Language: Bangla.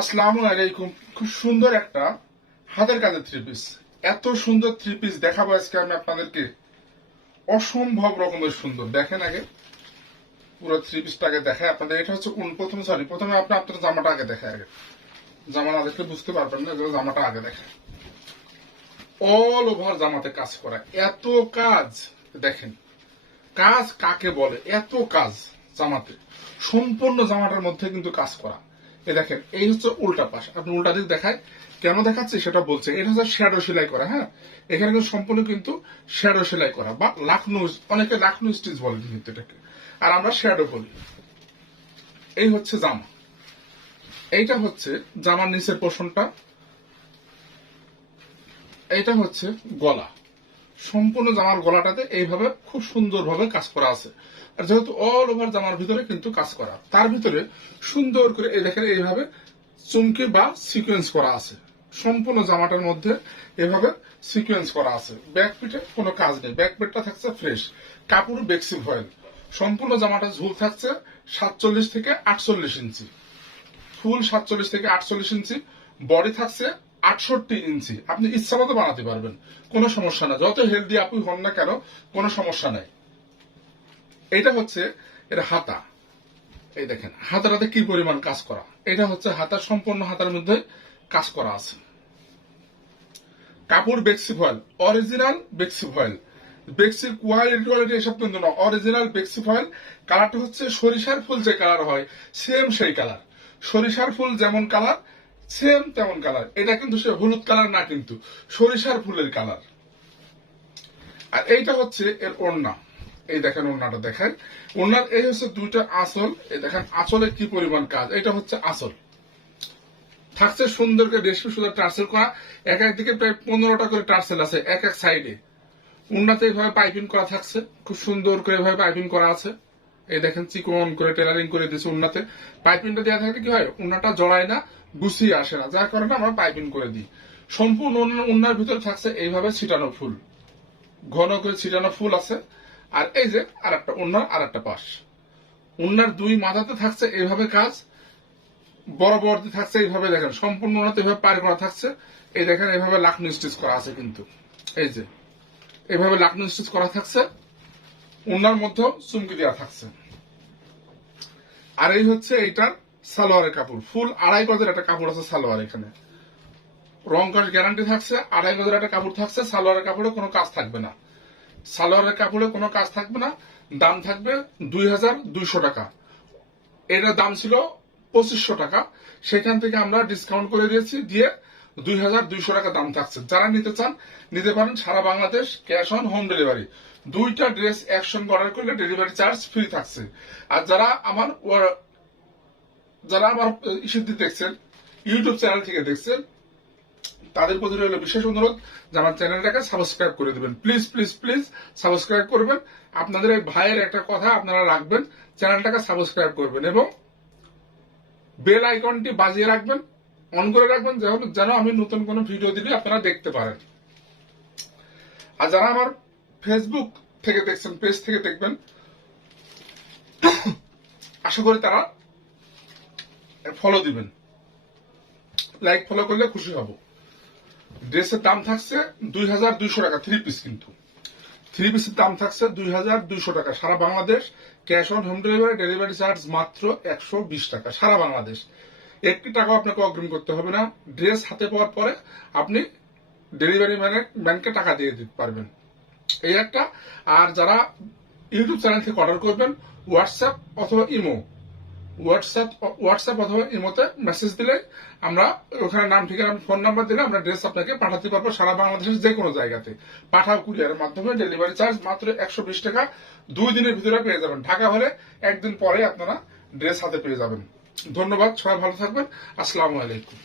আসসালামু আলাইকুম। খুব সুন্দর একটা হাতের কাজের থ্রি পিস। এত সুন্দর থ্রি পিস দেখাবো আজকে আমি আপনাদেরকে, অসম্ভব রকমের সুন্দর। দেখেন আগে পুরো থ্রি পিসটা আগে দেখায় আপনাদের। এটা হচ্ছে প্রথমে আপনার জামাটা আগে দেখায়। আগে জামা না দেখলে বুঝতে পারবেন না, এগুলো জামাটা আগে দেখায়। অল ওভার জামাতে কাজ করা, এত কাজ। দেখেন কাজ কাকে বলে, এত কাজ জামাতে, সম্পূর্ণ জামাটার মধ্যে কিন্তু কাজ করা। দেখেন এই হচ্ছে উল্টা পাশ, আপনি উল্টা দিক দেখায় কেন দেখাচ্ছি সেটা বলছে। এটা হচ্ছে শ্যাডো সেলাই করা। হ্যাঁ, এখানে কিন্তু সম্পূর্ণ কিন্তু শ্যাডো সেলাই করা বা লাখনৌ, অনেকে লাখনৌ স্টিচ বলে কিন্তু এটাকে, আর আমরা শ্যাডো বলি। এই হচ্ছে জামা, এইটা হচ্ছে জামার নিচের পোর্শনটা, এইটা হচ্ছে গলা। সম্পূর্ণ জামার গলাটাতে এইভাবে খুব সুন্দরভাবে কাজ করা আছে। আর যেহেতু অল ওভার জামার ভিতরে কিন্তু কাজ করা, তার ভিতরে সুন্দর করে এই দেখেন এইভাবে চুমকি বা সিকোয়েন্স করা আছে। সম্পূর্ণ জামাটার মধ্যে এভাবে সিকোয়েন্স করা আছে। ব্যাক পিঠে কোনো কাজ নেই, ব্যাক পিঠটা থাকছে ফ্রেশ, কাপড় বেক্সি ভয়েল। সম্পূর্ণ জামাটা ঝুল থাকছে 47 থেকে 48 ইঞ্চি, ফুল 47 থেকে 48 ইঞ্চি। বডি থাকছে 68 ইঞ্চি। আপনি ইচ্ছা মতো বানাতে পারবেন, কোনো সমস্যা না। যত হেলদি আপনি হন না কেন, কোনো সমস্যা নাই। এটা হচ্ছে এর হাতা। এই দেখেন হাতাটাতে কি পরিমাণ কাজ করা। এটা হচ্ছে হাতার, সম্পূর্ণ হাতার মধ্যে কাজ করা আছে। কাপড় বেক্সি ভয়েল, অরিজিনাল বেক্সি ভয়েল। বেক্সির কোয়ালিটি এসব কিন্তু না, অরিজিনাল বেক্সি ভয়েল। কালারটা হচ্ছে সরিষার ফুল যে কালার হয় সেম সেই কালার। সরিষার ফুল যেমন কালার সেম তেমন কালার। এটা কিন্তু সে হলুদ কালার না, কিন্তু সরিষার ফুলের কালার। আর এইটা হচ্ছে এর ওড়না। এই দেখেন ওড়নাটা দেখেন, ওড়নার এই হচ্ছে দুইটা আঁচল। এই দেখেন আঁচলে কি পরিমাণ কাজ। এটা হচ্ছে আঁচল, থাকছে সুন্দর করে রেশমি সুন্দর টার্সেল করা। এক একদিকে প্রায় 15টা করে টার্সেল আছে এক এক সাইডে। ওড়নাতে এইভাবে পাইপিং করা থাকছে, খুব সুন্দর করে এভাবে পাইপিং করা আছে। এই দেখেন চিকন করে টেলারিং করে দিয়েছে ওড়নাতে। পাইপিংটা দেওয়া থাকলে কি হয়, ওড়নাটা জড়ায় না, গুছিয়ে আসে না, যার কারণে আমরা পাইপিং করে দিই। সম্পূর্ণ ওড়নার ভিতরে থাকছে এইভাবে ছিটানো ফুল, ঘন করে ছিটানো ফুল আছে। আর এই যে আরেকটা ওড়নার আরেকটা পাশ, ওড়নার দুই মাথাতে থাকছে এইভাবে কাজ, বরাবরতে থাকছে এইভাবে। দেখেন সম্পূর্ণ ওড়নাতে এইভাবে পার করা থাকছে। এই দেখেন এইভাবে লাখনৌ স্টিচ করা আছে, কিন্তু এই যে এভাবে লাখনৌ স্টিচ করা থাকছে। ওড়নার মধ্যেও চুমকি দেওয়া থাকছে। আর এই হচ্ছে এইটার সালোয়ারের কাপড়, ফুল 2.5 গজের একটা কাপড় আছে সালোয়ার। এখানে রং কাজ গ্যারান্টি থাকছে। 2.5 গজের একটা কাপড় থাকছে। সালোয়ারের কাপড়ে কোনো কাজ থাকবে না, সালোয়ারের কাপড়ে কোনো কাজ থাকবে না। দাম থাকবে 2200 টাকা। এটার দাম ছিল 2500 টাকা, সেখান থেকে আমরা ডিসকাউন্ট করে দিয়েছি, দিয়ে 2200 টাকা দাম থাকছে। যারা নিতে চান নিতে পারেন, সারা Bangladesh cash on home delivery. দুইটা ড্রেস একসঙ্গে অর্ডার করলে ডেলিভারি চার্জ ফ্রি থাকছে। আর যারা আমার ইস্যুতে দেখছেন, ইউটিউব চ্যানেল থেকে দেখছেন, তাদের প্রতি রইল বিশেষ অনুরোধ যে আমার চ্যানেলটাকে সাবস্ক্রাইব করে দেবেন। প্লিজ প্লিজ প্লিজ সাবস্ক্রাইব করবেন। আপনাদের এই ভাইয়ের একটা কথা আপনারা রাখবেন, চ্যানেলটাকে সাবস্ক্রাইব করবেন এবং বেল আইকনটি বাজিয়ে রাখবেন, অন করে রাখবেন, যেন আমি নতুন কোনো ভিডিও দিলে আপনারা দেখতে পারেন। আর যারা আমার ফেসবুক থেকে দেখছেন, পেজ থেকে দেখবেন, আশা করি তারা ফলো দিবেন। লাইক ফলো করলে খুশি হব। ড্রেসের দাম থাকছে 2200 টাকা, থ্রি পিস। কিন্তু থ্রি পিসের দাম থাকছে 2200 টাকা। সারা Bangladesh cash on home delivery, delivery charge মাত্র 120 টাকা। সারা বাংলাদেশ, 1 টাকাও আপনাকে অগ্রিম করতে হবে না। ড্রেস হাতে পাওয়ার পরে আপনি ডেলিভারি ম্যানকে টাকা দিয়ে দিতে পারবেন, এই একটা। আর যারা ইউটিউব চ্যানেল থেকে অর্ডার করবেন, হোয়াটসঅ্যাপ অথবা ইমো, হোয়াটসঅ্যাপ অথবা ইমোতে মেসেজ দিলে আমরা ওখানে নাম ঠিকানা ফোন নাম্বার দিলে আমরা ড্রেস আপনাকে পাঠাতে পারবো সারা বাংলাদেশের যে কোনো জায়গাতে। পাঠাও কুরিয়ারের মাধ্যমে। ডেলিভারি চার্জ মাত্র 120 টাকা। 2 দিনের ভিতরে পেয়ে যাবেন। ঢাকা হলে 1 দিন পরে আপনারা ড্রেস হাতে পেয়ে যাবেন। ধন্যবাদ, সবাই ভালো থাকবেন। আসসালামু আলাইকুম।